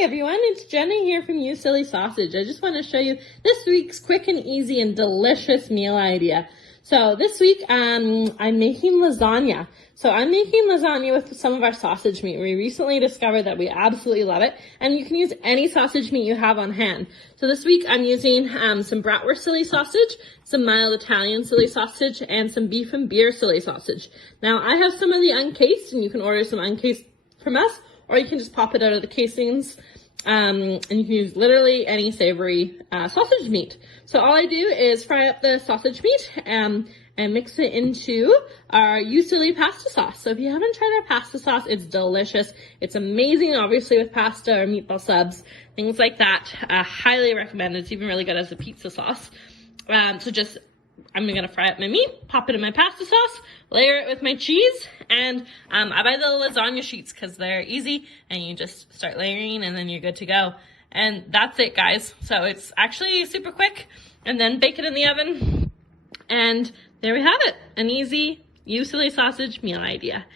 Hi everyone, it's Jenny here from YouSilly Sausage. I just want to show you this week's quick and easy and delicious meal idea. So this week I'm making lasagna. So I'm making lasagna with some of our sausage meat. We recently discovered that we absolutely love it, and you can use any sausage meat you have on hand. So this week I'm using some bratwurst silly sausage, some mild Italian silly sausage, and some beef and beer silly sausage. Now I have some of the uncased, and you can order some uncased from us, or you can just pop it out of the casings, and you can use literally any savory sausage meat. So all I do is fry up the sausage meat and mix it into our YouSilly pasta sauce. So if you haven't tried our pasta sauce, it's delicious. It's amazing, obviously, with pasta or meatball subs, things like that. Highly recommend. It's even really good as a pizza sauce. I'm gonna fry up my meat, pop it in my pasta sauce, layer it with my cheese, and I buy the lasagna sheets because they're easy, and you just start layering and then you're good to go. And that's it, guys. So it's actually super quick, and then bake it in the oven, and there we have it, an easy YouSilly sausage meal idea.